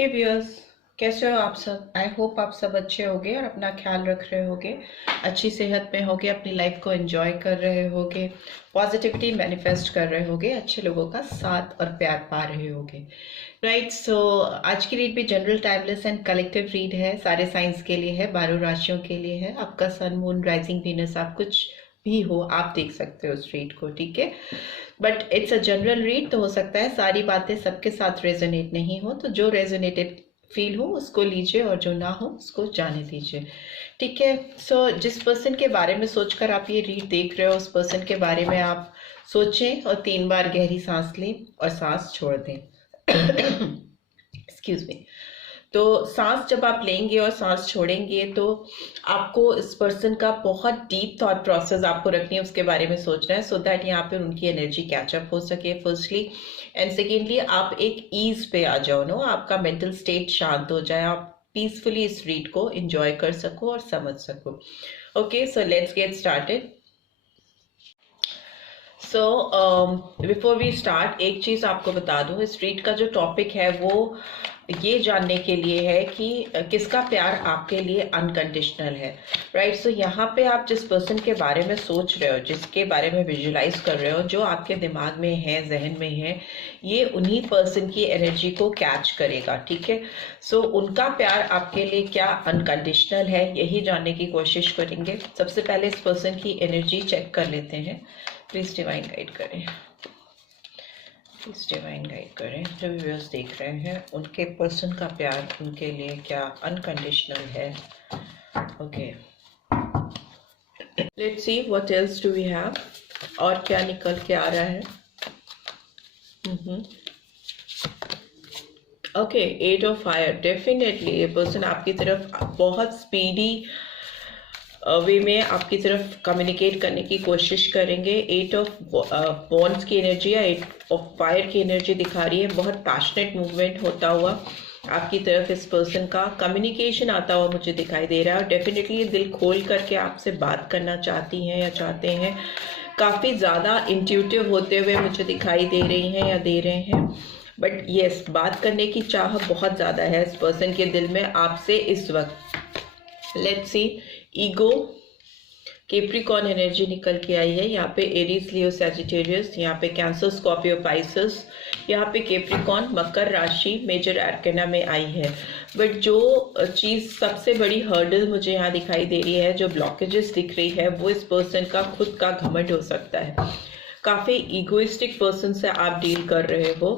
हे viewers, कैसे हो आप सब। आई होप आप सब अच्छे होगे और अपना ख्याल रख रहे होगे, अच्छी सेहत में होगे, अपनी लाइफ को एंजॉय कर रहे होगे, पॉजिटिविटी मैनिफेस्ट कर रहे होगे, अच्छे लोगों का साथ और प्यार पा रहे होगे। राइट, सो आज की रीड भी general, timeless and collective read है। सारे साइंस के लिए है, 12 राशियों के लिए है। आपका सन, मून, राइजिंग, वीनस, आप कुछ भी हो, आप देख सकते हो उस रीड को, ठीक है। But it's a general read, तो हो सकता है सारी बातें सबके साथ रेजोनेट नहीं हो, तो जो रेजोनेटेड फील हो उसको लीजिए और जो ना हो उसको जाने दीजिए, ठीक है। सो जिस पर्सन के बारे में सोचकर आप ये रीड देख रहे हो, उस पर्सन के बारे में आप सोचें और 3 बार गहरी सांस लें और सांस छोड़ दें। Excuse me. तो सांस जब आप लेंगे और सांस छोड़ेंगे तो आपको इस पर्सन का बहुत डीप थॉट प्रोसेस आपको रखनी है, उसके बारे में सोचना है, सो दैट यहाँ पे उनकी एनर्जी कैचअप हो सके फर्स्टली, एंड सेकेंडली आप एक ईज पे आ जाओ, नो, आपका मेंटल स्टेट शांत हो जाए, आप पीसफुली इस रीड को एंजॉय कर सको और समझ सको। Okay, so let's get started. So before we start, एक चीज आपको बता दूं, इस रीड का जो टॉपिक है वो ये जानने के लिए है कि किसका प्यार आपके लिए अनकंडीशनल है। राइट, सो यहाँ पे आप जिस पर्सन के बारे में सोच रहे हो, जिसके बारे में विजुलाइज कर रहे हो, जो आपके दिमाग में है, जहन में है, ये उन्हीं पर्सन की एनर्जी को कैच करेगा, ठीक है। सो उनका प्यार आपके लिए क्या अनकंडीशनल है, यही जानने की कोशिश करेंगे। सबसे पहले इस पर्सन की एनर्जी चेक कर लेते हैं। प्लीज डिवाइन गाइड करें, प्लीज डिवाइन गाइड करें। जो व्यूअर्स देख रहे हैं, उनके पर्सन का प्यार उनके लिए क्या अनकंडीशनल है। Okay, let's see what else do we have, और क्या निकल के आ रहा है। Okay, 8 of fire. डेफिनेटली ये पर्सन आपकी तरफ बहुत स्पीडी वे में आपकी तरफ कम्युनिकेट करने की कोशिश करेंगे। 8 ऑफ वॉन्ड्स की एनर्जी या 8 ऑफ फायर की एनर्जी दिखा रही है। बहुत पैशनेट मूवमेंट होता हुआ आपकी तरफ इस पर्सन का कम्युनिकेशन आता हुआ मुझे दिखाई दे रहा है, और डेफिनेटली ये दिल खोल करके आपसे बात करना चाहती हैं या चाहते हैं। काफ़ी ज़्यादा इंट्यूटिव होते हुए मुझे दिखाई दे रही हैं या दे रहे हैं। बट येस, बात करने की चाह बहुत ज़्यादा है इस पर्सन के दिल में आपसे इस वक्त। Let's see, ego, Capricorn energy निकल के आई है। यहाँ पे एरीज, लियो, सैजिटेरियस, यहाँ पे कैंसर, स्कॉर्पियो, पाइसेस, यहाँ पे कैप्रिकॉर्न, मकर राशि मेजर आर्कना में आई है। बट जो चीज़ सबसे बड़ी हर्डल मुझे यहाँ दिखाई दे रही है, जो ब्लॉकेजेस दिख रही है, वो इस पर्सन का खुद का घमंड हो सकता है। काफ़ी ईगोइस्टिक पर्सन से आप डील कर रहे हो।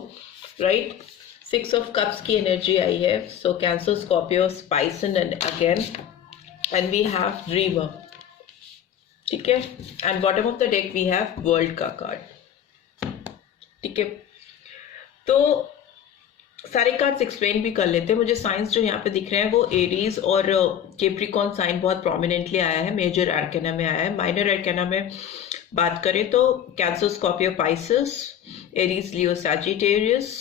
राइट, 6 ऑफ कप्स की एनर्जी आई है। So Cancer, Scorpio, Pisces and again, and we have dreamer, ठीक है। And bottom of the deck we have world का कार्ड, ठीक है। तो सारे कार्ड्स एक्सप्लेन भी कर लेते हैं। मुझे साइंस जो यहाँ पे दिख रहे हैं वो एरीज और कैप्रिकॉर्न साइन बहुत प्रोमिनेंटली आया है, मेजर आर्कना में आया है। माइनर आर्कना में बात करें तो कैंसर, स्कॉर्पियो, पाइसेस, एरीज, लियो, सैजिटेरियस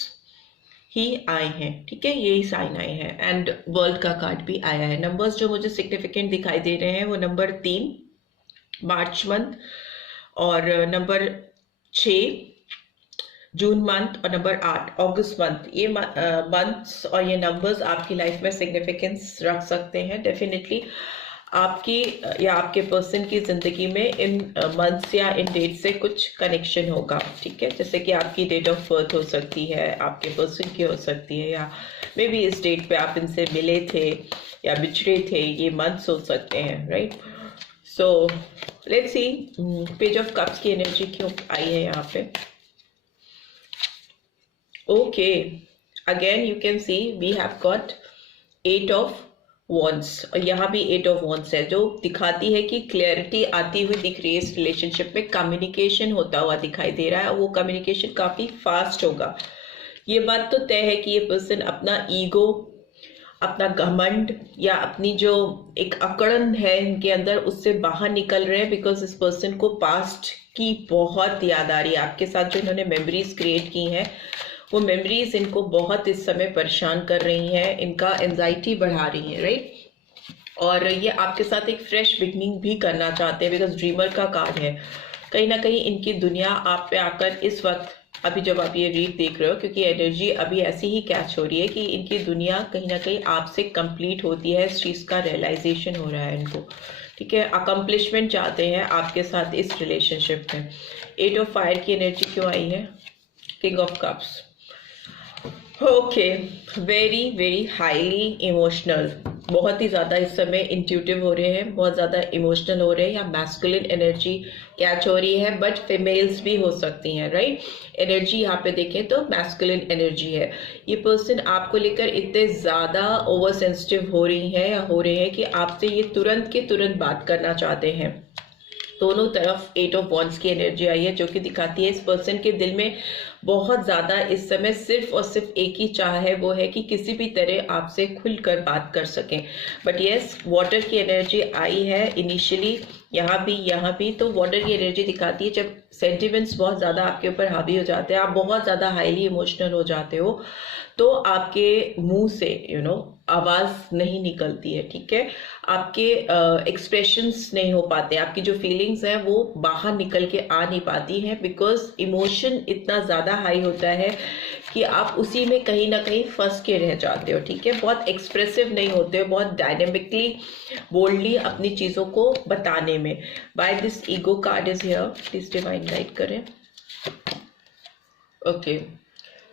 ही आए हैं, ठीक है, यही साइन आए हैं। एंड वर्ल्ड का कार्ड भी आया है। नंबर्स जो मुझे सिग्निफिकेंट दिखाई दे रहे हैं वो नंबर 3 मार्च मंथ, और नंबर 6 जून मंथ, और नंबर 8 अगस्त मंथ। ये मंथ्स और ये नंबर्स आपकी लाइफ में सिग्निफिकेंस रख सकते हैं। डेफिनेटली आपकी या आपके पर्सन की ज़िंदगी में इन मंथ्स या इन डेट से कुछ कनेक्शन होगा, ठीक है। जैसे कि आपकी डेट ऑफ बर्थ हो सकती है, आपके पर्सन की हो सकती है, या मे बी इस डेट पे आप इनसे मिले थे या बिछड़े थे, ये मंथ्स हो सकते हैं। Right, so let's see, page of cups की एनर्जी क्यों आई है यहाँ पे। Okay, again you can see we have got 8 of wands, और यहाँ भी 8 ऑफ वॉन्ड्स है, जो दिखाती है कि क्लैरिटी आती हुई दिख रही है। इस रिलेशनशिप में कम्युनिकेशन होता हुआ दिखाई दे रहा है, वो कम्युनिकेशन काफ़ी फास्ट होगा। ये बात तो तय है कि ये पर्सन अपना ईगो, अपना घमंड या अपनी जो एक अकड़न है इनके अंदर, उससे बाहर निकल रहे हैं। बिकॉज इस पर्सन को पास्ट की बहुत याद आ रही है। आपके साथ जो इन्होंने मेमोरीज क्रिएट की हैं, वो मेमोरीज इनको बहुत इस समय परेशान कर रही हैं, इनका एंजाइटी बढ़ा रही है। राइट, और ये आपके साथ एक फ्रेश बिगनिंग भी करना चाहते हैं, बिकॉज ड्रीमर का कार्ड है। कहीं ना कहीं इनकी दुनिया आप पे आकर इस वक्त अभी जब आप ये रीड देख रहे हो, क्योंकि एनर्जी अभी ऐसी ही कैच हो रही है कि इनकी दुनिया कहीं ना कहीं आपसे कंप्लीट होती है, इस चीज़ का रियलाइजेशन हो रहा है इनको, ठीक है। अकम्पलिशमेंट चाहते हैं आपके साथ इस रिलेशनशिप में। 8 ऑफ फायर की एनर्जी क्यों आई है? King of cups. Okay, very very highly emotional, बहुत ही ज़्यादा इस समय इंट्यूटिव हो रहे हैं, बहुत ज़्यादा इमोशनल हो रहे हैं, या मैस्कुलिन एनर्जी कैच हो रही है, बट फीमेल्स भी हो सकती हैं, राइट। एनर्जी यहाँ पे देखें तो मैस्कुलिन एनर्जी है। ये पर्सन आपको लेकर इतने ज़्यादा ओवर सेंसिटिव हो रही हैं या हो रहे हैं कि आपसे ये तुरंत के तुरंत बात करना चाहते हैं। दोनों तरफ 8 ऑफ वॉन्ड्स की एनर्जी आई है, जो कि दिखाती है इस पर्सन के दिल में बहुत ज़्यादा इस समय सिर्फ और सिर्फ एक ही चाह है, वो है कि किसी भी तरह आपसे खुलकर बात कर सकें। बट यस, वाटर की एनर्जी आई है इनिशियली, यहाँ भी। तो वाटर की एनर्जी दिखाती है जब सेंटिमेंट्स बहुत ज़्यादा आपके ऊपर हावी हो जाते हैं, आप बहुत ज़्यादा हाईली इमोशनल हो जाते हो, तो आपके मुंह से आवाज़ नहीं निकलती है, ठीक है। आपके एक्सप्रेशंस नहीं हो पाते, आपकी जो फीलिंग्स हैं वो बाहर निकल के आ नहीं पाती हैं, बिकॉज इमोशन इतना ज़्यादा हाई होता है कि आप उसी में कहीं ना कहीं फंस के रह जाते हो, ठीक है। बहुत एक्सप्रेसिव नहीं होते हो, बहुत डायनेमिकली बोल्डली अपनी चीज़ों को बताने में। By this ego card is here, please divine guide करें। ओके,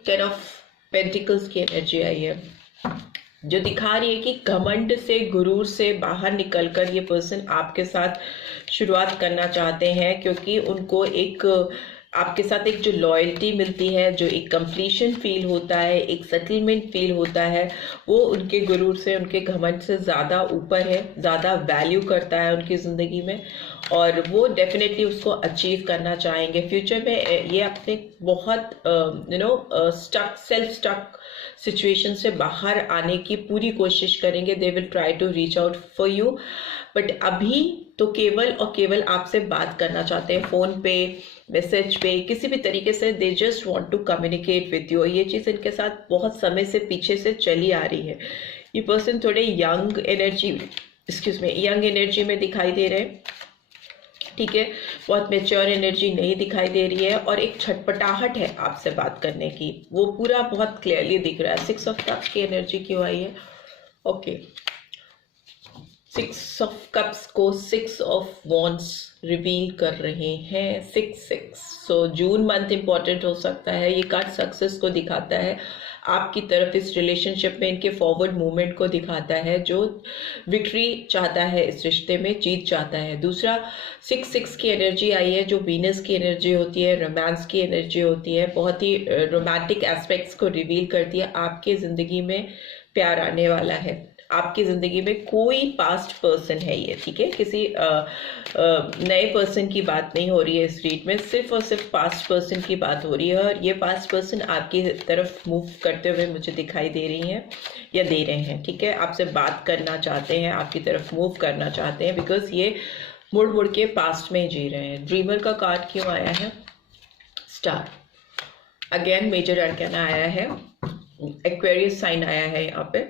10 ऑफ पेंटिकल्स की एनर्जी आई है, जो दिखा रही है कि घमंड से, गुरूर से बाहर निकलकर ये पर्सन आपके साथ शुरुआत करना चाहते हैं, क्योंकि उनको एक आपके साथ एक जो लॉयल्टी मिलती है, जो एक कंप्लीशन फील होता है, एक सेटलमेंट फील होता है, वो उनके गुरूर से, उनके घमंड से ज़्यादा ऊपर है, ज़्यादा वैल्यू करता है उनकी ज़िंदगी में, और वो डेफिनेटली उसको अचीव करना चाहेंगे फ्यूचर में। ये अपने बहुत सेल्फ स्टक सिचुएशन से बाहर आने की पूरी कोशिश करेंगे। They will try to reach out for you, but अभी तो केवल और केवल आपसे बात करना चाहते हैं, फ़ोन पे, मैसेज पे, किसी भी तरीके से। They just want to communicate with you. ये चीज़ इनके साथ बहुत समय से पीछे से चली आ रही है। ये पर्सन थोड़े यंग एनर्जी में दिखाई दे रहे हैं, ठीक है। बहुत मेच्योर एनर्जी नहीं दिखाई दे रही है, और एक छटपटाहट है आपसे बात करने की, वो पूरा बहुत क्लियरली दिख रहा है। 6 ऑफ कप्स की एनर्जी क्यों आई है? ओके, 6 ऑफ कप्स को 6 ऑफ वॉन्ड्स रिवील कर रहे हैं। 6 सो जून मंथ इंपॉर्टेंट हो सकता है। ये कार्ड सक्सेस को दिखाता है आपकी तरफ, इस रिलेशनशिप में इनके फॉरवर्ड मूवमेंट को दिखाता है, जो विक्ट्री चाहता है इस रिश्ते में, जीत चाहता है। दूसरा 6 की एनर्जी आई है, जो वीनस की एनर्जी होती है, रोमांस की एनर्जी होती है, बहुत ही रोमांटिक एस्पेक्ट्स को रिवील करती है। आपके ज़िंदगी में प्यार आने वाला है, आपकी ज़िंदगी में कोई पास्ट पर्सन है ये, ठीक है। किसी नए पर्सन की बात नहीं हो रही है इस रीड में, सिर्फ और सिर्फ पास्ट पर्सन की बात हो रही है, और ये पास्ट पर्सन आपकी तरफ मूव करते हुए मुझे दिखाई दे रही हैं या दे रहे हैं, ठीक है। आपसे बात करना चाहते हैं, आपकी तरफ मूव करना चाहते हैं, बिकॉज ये मुड़ मुड़ के पास्ट में ही जी रहे हैं। ड्रीमर का कार्ड क्यों आया है? स्टार, अगेन मेजर अरकाना आया है, एक्वेरियस साइन आया है यहाँ पे,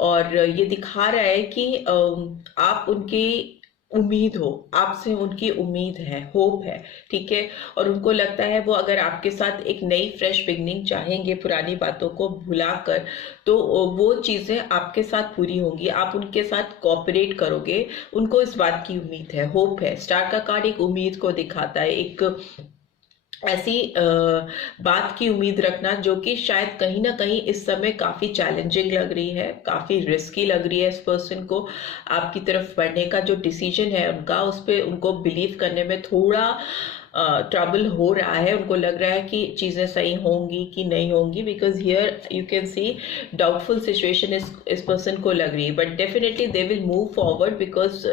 और ये दिखा रहा है कि आप उनकी उम्मीद हो, आपसे उनकी उम्मीद है, होप है, ठीक है। और उनको लगता है वो अगर आपके साथ एक नई फ्रेश बिगनिंग चाहेंगे, पुरानी बातों को भुलाकर, तो वो चीज़ें आपके साथ पूरी होंगी, आप उनके साथ कोऑपरेट करोगे, उनको इस बात की उम्मीद है, होप है। स्टार का कार्ड एक उम्मीद को दिखाता है, एक ऐसी बात की उम्मीद रखना जो कि शायद कहीं ना कहीं इस समय काफ़ी चैलेंजिंग लग रही है, काफ़ी रिस्की लग रही है इस पर्सन को। आपकी तरफ बढ़ने का जो डिसीजन है उनका, उस पर उनको बिलीव करने में थोड़ा ट्रबल हो रहा है। उनको लग रहा है कि चीज़ें सही होंगी कि नहीं होंगी, because here you can C doubtful situation इस पर्सन को लग रही है, but definitely they will move forward, because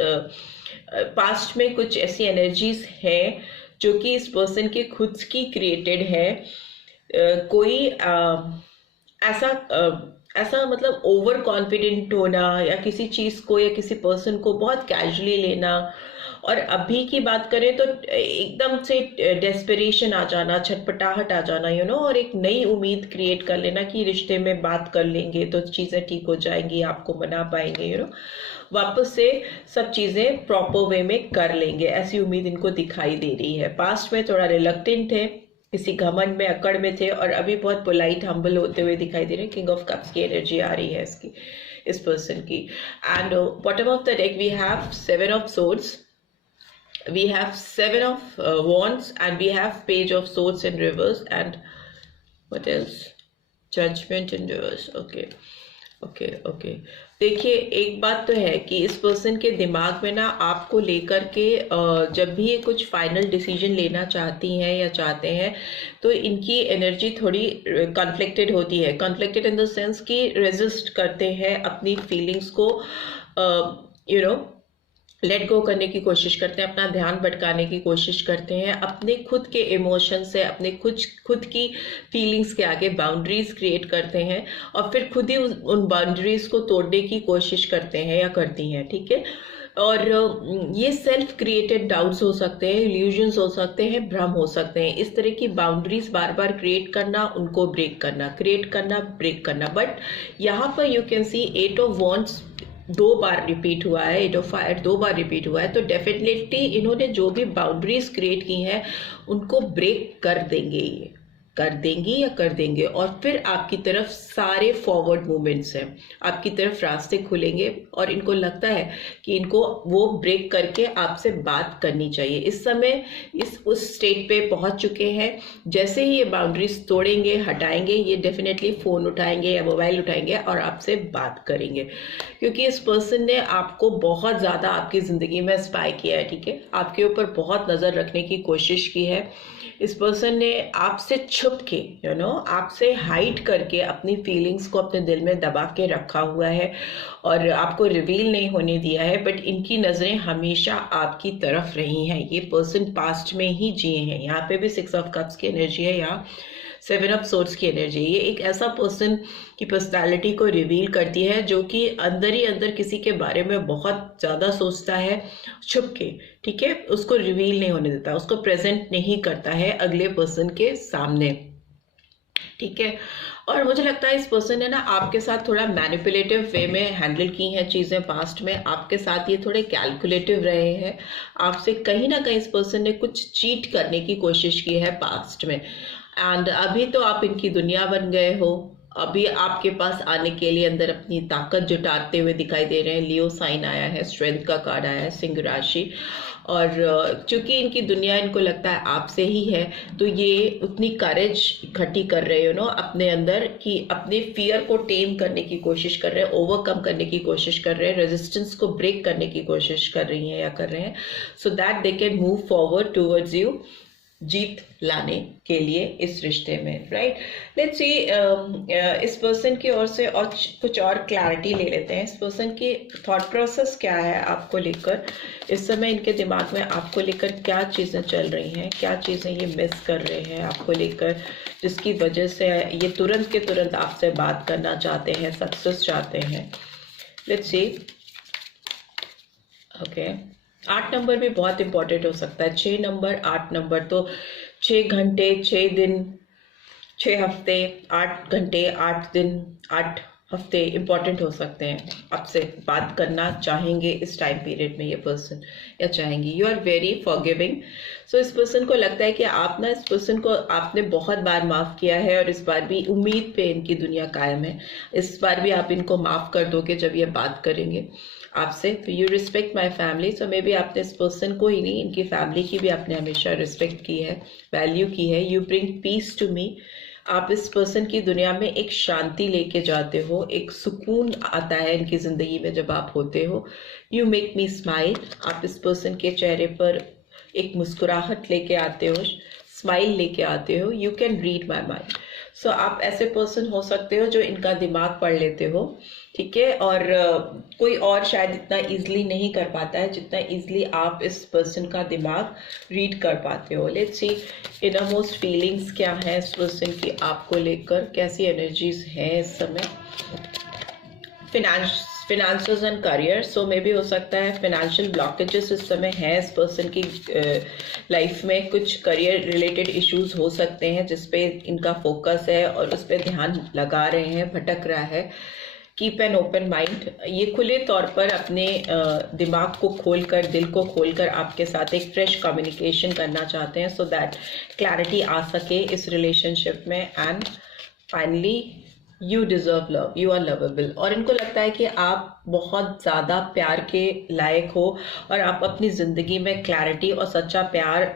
past में कुछ ऐसी एनर्जीज हैं जो कि इस पर्सन के खुद की क्रिएटेड है। कोई ऐसा मतलब ओवर कॉन्फिडेंट होना, या किसी चीज़ को या किसी पर्सन को बहुत कैजुअली लेना, और अभी की बात करें तो एकदम से डेस्परेशन आ जाना, छटपटाहट आ जाना, और एक नई उम्मीद क्रिएट कर लेना कि रिश्ते में बात कर लेंगे तो चीज़ें ठीक हो जाएंगी, आपको मना पाएंगे, वापस से सब चीज़ें प्रॉपर वे में कर लेंगे, ऐसी उम्मीद इनको दिखाई दे रही है। पास्ट में थोड़ा रिलक्टेंट है, किसी घमंड में, अकड़ में थे और अभी बहुत पोलाइट हम्बल होते हुए दिखाई दे रहे हैं। किंग ऑफ कप्स की एनर्जी आ रही है इसकी, इस पर्सन की। And bottom of the deck we have 7 of swords, we have 7 of wands, and we have page of swords in reverse, and what else, judgment in reverse. Okay देखिए, एक बात तो है कि इस पर्सन के दिमाग में ना आपको लेकर के जब भी ये कुछ फाइनल डिसीजन लेना चाहती हैं या चाहते हैं, तो इनकी एनर्जी थोड़ी कॉन्फ्लिक्टेड होती है। कॉन्फ्लिक्टेड इन द सेंस कि रेजिस्ट करते हैं अपनी फीलिंग्स को, लेट गो करने की कोशिश करते हैं, अपना ध्यान भटकाने की कोशिश करते हैं, अपने खुद के इमोशन से, अपने खुद की फीलिंग्स के आगे बाउंड्रीज क्रिएट करते हैं और फिर खुद ही उन बाउंड्रीज को तोड़ने की कोशिश करते हैं या करती हैं, ठीक है। और ये सेल्फ क्रिएटेड डाउट्स हो सकते हैं, इल्यूजन्स हो सकते हैं, भ्रम हो सकते हैं। इस तरह की बाउंड्रीज बार बार क्रिएट करना, उनको ब्रेक करना, क्रिएट करना, ब्रेक करना। बट यहाँ पर you can C 8 of wands 2 bar repeat हुआ है, 8 ऑफ फायर 2 बार रिपीट हुआ है, तो डेफिनेटली इन्होंने जो भी बाउंड्रीज क्रिएट की हैं उनको ब्रेक कर देंगे, ये कर देंगी या कर देंगे। और फिर आपकी तरफ सारे फॉरवर्ड मूवमेंट्स हैं, आपकी तरफ रास्ते खुलेंगे और इनको लगता है कि इनको वो ब्रेक करके आपसे बात करनी चाहिए। इस समय उस स्टेट पे पहुंच चुके हैं। जैसे ही ये बाउंड्रीज तोड़ेंगे, हटाएंगे, ये डेफिनेटली फ़ोन उठाएंगे या मोबाइल उठाएंगे और आपसे बात करेंगे, क्योंकि इस पर्सन ने आपको बहुत ज़्यादा आपकी ज़िंदगी में स्पाई किया है, ठीक है। आपके ऊपर बहुत नज़र रखने की कोशिश की है। इस पर्सन ने आपसे छुप के, आपसे हाइड करके अपनी फीलिंग्स को अपने दिल में दबा के रखा हुआ है और आपको रिवील नहीं होने दिया है। बट इनकी नज़रें हमेशा आपकी तरफ रही हैं। ये पर्सन पास्ट में ही जिए हैं। यहाँ पे भी 6 ऑफ कप्स की एनर्जी है, यहाँ 7 ऑफ सोर्ड्स की एनर्जी। ये एक ऐसा पर्सन की पर्सनालिटी को रिवील करती है जो कि अंदर ही अंदर किसी के बारे में बहुत ज़्यादा सोचता है छुप के, ठीक है। उसको रिवील नहीं होने देता, उसको प्रेजेंट नहीं करता है अगले पर्सन के सामने, ठीक है। और मुझे लगता है इस पर्सन ने ना आपके साथ थोड़ा मैनिपुलेटिव वे में हैंडल की हैं चीज़ें पास्ट में। आपके साथ ये थोड़े कैलकुलेटिव रहे हैं। आपसे कहीं ना कहीं इस पर्सन ने कुछ चीट करने की कोशिश की है पास्ट में। एंड अभी तो आप इनकी दुनिया बन गए हो। अभी आपके पास आने के लिए अंदर अपनी ताकत जुटाते हुए दिखाई दे रहे हैं। लियो साइन आया है, स्ट्रेंथ का कार्ड आया है, सिंह राशि। और चूंकि इनकी दुनिया इनको लगता है आपसे ही है, तो ये उतनी करेज इकट्ठी कर रहे हो अपने अंदर कि अपने फियर को टेम करने की कोशिश कर रहे हैं, ओवरकम करने की कोशिश कर रहे हैं, रेजिस्टेंस को ब्रेक करने की कोशिश कर रही हैं या कर रहे हैं, so that they can move forward towards you, जीत लाने के लिए इस रिश्ते में, राइट। लेट्स सी इस पर्सन की ओर से और कुछ और क्लैरिटी ले लेते हैं। इस पर्सन की थॉट प्रोसेस क्या है आपको लेकर, इस समय इनके दिमाग में आपको लेकर क्या चीज़ें चल रही हैं, क्या चीज़ें ये मिस कर रहे हैं आपको लेकर, जिसकी वजह से ये तुरंत के तुरंत आपसे बात करना चाहते हैं, सक्सेस चाहते हैं। Let's see, okay. 8 नंबर भी बहुत इंपॉर्टेंट हो सकता है। 6 नंबर, 8 नंबर, तो 6 घंटे, 6 दिन, 6 हफ्ते, 8 घंटे, 8 दिन, 8 हफ्ते इंपॉर्टेंट हो सकते हैं। आपसे बात करना चाहेंगे इस टाइम पीरियड में ये पर्सन, या चाहेंगी। You are very forgiving. So इस पर्सन को लगता है कि आप ना, इस पर्सन को आपने बहुत बार माफ़ किया है और इस बार भी उम्मीद पे इनकी दुनिया कायम है। इस बार भी आप इनको माफ़ कर दोगे जब ये बात करेंगे आपसे। तो you respect my family. So may be आपने इस पर्सन को ही नहीं, इनकी फैमिली की भी आपने हमेशा रिस्पेक्ट की है, वैल्यू की है। You bring peace to me. आप इस पर्सन की दुनिया में एक शांति लेके जाते हो, एक सुकून आता है इनकी ज़िंदगी में जब आप होते हो। You make me smile. आप इस पर्सन के चेहरे पर एक मुस्कुराहट लेके आते हो, स्माइल लेके आते हो। You can read my mind. So आप ऐसे पर्सन हो सकते हो जो इनका दिमाग पढ़ लेते हो, ठीक है। और कोई और शायद इतना इजीली नहीं कर पाता है जितना इजीली आप इस पर्सन का दिमाग रीड कर पाते हो। लेट्स सी इनरमोस्ट फीलिंग्स क्या है इस पर्सन की आपको लेकर, कैसी एनर्जीज हैं इस समय। Finances and career. So maybe हो सकता है फाइनेंशियल ब्लॉकेजेस इस समय है इस पर्सन की लाइफ में। कुछ करियर रिलेटेड इश्यूज हो सकते हैं जिस पे इनका फोकस है और उस पर ध्यान लगा रहे हैं, भटक रहा है कीप एन ओपन माइंड, ये खुले तौर पर अपने दिमाग को खोलकर, दिल को खोलकर आपके साथ एक फ्रेश कम्युनिकेशन करना चाहते हैं, सो दैट क्लैरिटी आ सके इस रिलेशनशिप में। And finally you deserve love, you are lovable, और इनको लगता है कि आप बहुत ज़्यादा प्यार के लायक हो और आप अपनी ज़िंदगी में क्लैरिटी और सच्चा प्यार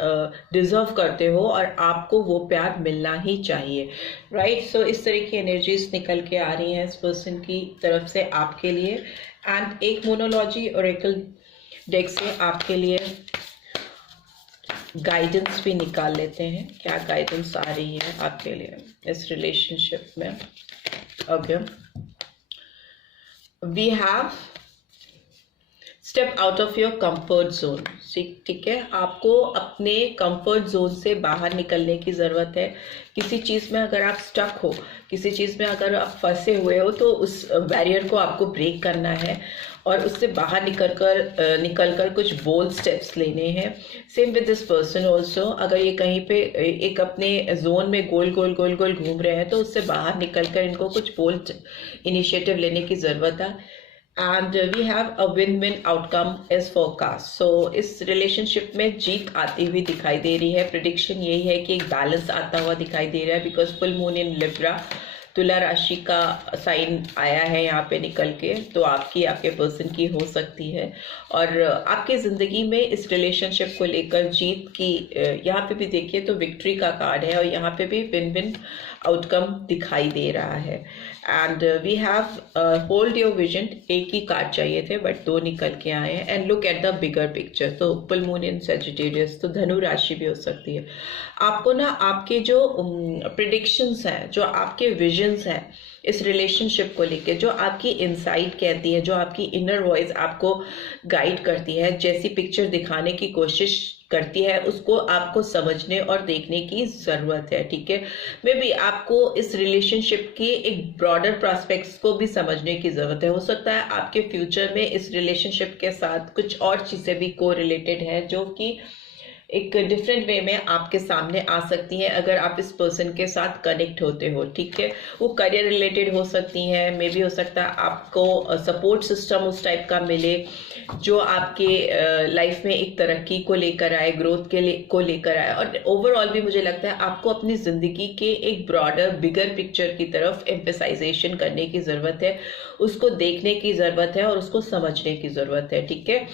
डिजर्व करते हो और आपको वो प्यार मिलना ही चाहिए, राइट। सो इस तरह की एनर्जीज निकल के आ रही हैं इस पर्सन की तरफ से आपके लिए। एंड एक मोनोलॉजी ओरेकल डेक से आपके लिए गाइडेंस भी निकाल लेते हैं, क्या गाइडेंस आ रही है आपके लिए इस रिलेशनशिप में। Okay, we have step out of your comfort zone. ठीक है, आपको अपने कंफर्ट जोन से बाहर निकलने की ज़रूरत है। किसी चीज़ में अगर आप स्टक हो, किसी चीज़ में अगर आप फंसे हुए हो, तो उस बैरियर को आपको ब्रेक करना है और उससे बाहर निकलकर कुछ बोल्ड स्टेप्स लेने हैं। Same with this person also, अगर ये कहीं पे एक अपने जोन में गोल गोल गोल गोल घूम रहे हैं, तो उससे बाहर निकलकर इनको कुछ बोल्ड इनिशिएटिव लेने की ज़रूरत है। And we have a win win outcome is forecast. So इस रिलेशनशिप में जीत आती हुई दिखाई दे रही है। प्रिडिक्शन यही है कि एक बैलेंस आता हुआ दिखाई दे रहा है, because full moon in Libra, तुला राशि का साइन आया है यहाँ पे निकल के, तो आपकी आपके पर्सन की हो सकती है। और आपकी ज़िंदगी में इस रिलेशनशिप को लेकर जीत की, यहाँ पे भी देखिए तो विक्ट्री का कार्ड है और यहाँ पे भी विन विन आउटकम दिखाई दे रहा है। And we have hold your vision, एक ही कार्ड चाहिए थे बट दो निकल के आए हैं। And look at the bigger picture, तो फुल मून इन सजिटेरियस, तो धनु राशि भी हो सकती है। आपको ना आपके जो प्रिडिक्शंस हैं, जो आपके विजन्स हैं इस रिलेशनशिप को लेके, जो आपकी इनसाइट कहती है, जो आपकी इनर वॉइस आपको गाइड करती है, जैसी पिक्चर दिखाने की कोशिश करती है, उसको आपको समझने और देखने की ज़रूरत है। ठीक है, मे बी आपको इस रिलेशनशिप के एक ब्रॉडर प्रॉस्पेक्ट्स को भी समझने की ज़रूरत है। हो सकता है आपके फ्यूचर में इस रिलेशनशिप के साथ कुछ और चीज़ें भी को रिलेटेड है, जो कि एक डिफरेंट वे में आपके सामने आ सकती हैं अगर आप इस पर्सन के साथ कनेक्ट होते हो। ठीक है, वो करियर रिलेटेड हो सकती हैं, मे बी हो सकता है आपको सपोर्ट सिस्टम उस टाइप का मिले जो आपके लाइफ में एक तरक्की को लेकर आए, ग्रोथ को लेकर आए। और ओवरऑल भी मुझे लगता है आपको अपनी ज़िंदगी के एक ब्रॉडर बिगर पिक्चर की तरफ एम्फेसाइजेशन करने की ज़रूरत है, उसको देखने की ज़रूरत है और उसको समझने की ज़रूरत है। ठीक है,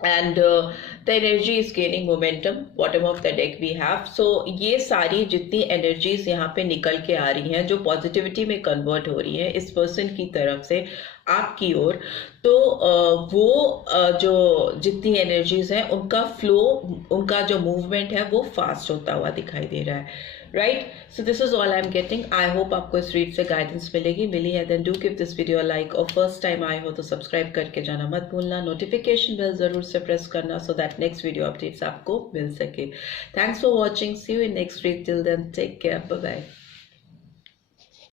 and the energy is gaining momentum, bottom of the deck we have। so ये सारी जितनी energies यहाँ पे निकल के आ रही हैं, जो पॉजिटिविटी में कन्वर्ट हो रही हैं इस पर्सन की तरफ से आपकी ओर, तो वो जो जितनी एनर्जीज हैं उनका फ्लो, उनका जो मूवमेंट है वो फास्ट होता हुआ दिखाई दे रहा है, right. So this is all I am getting. I hope आपको इस रीड से गाइडेंस मिली है, then do give this video like, और फर्स्ट टाइम आए हो तो सब्सक्राइब करके जाना मत भूलना, नोटिफिकेशन बेल जरूर से प्रेस करना so that next video updates आपको मिल सके। Thanks for watching, see you in next read, till then take care, bye bye.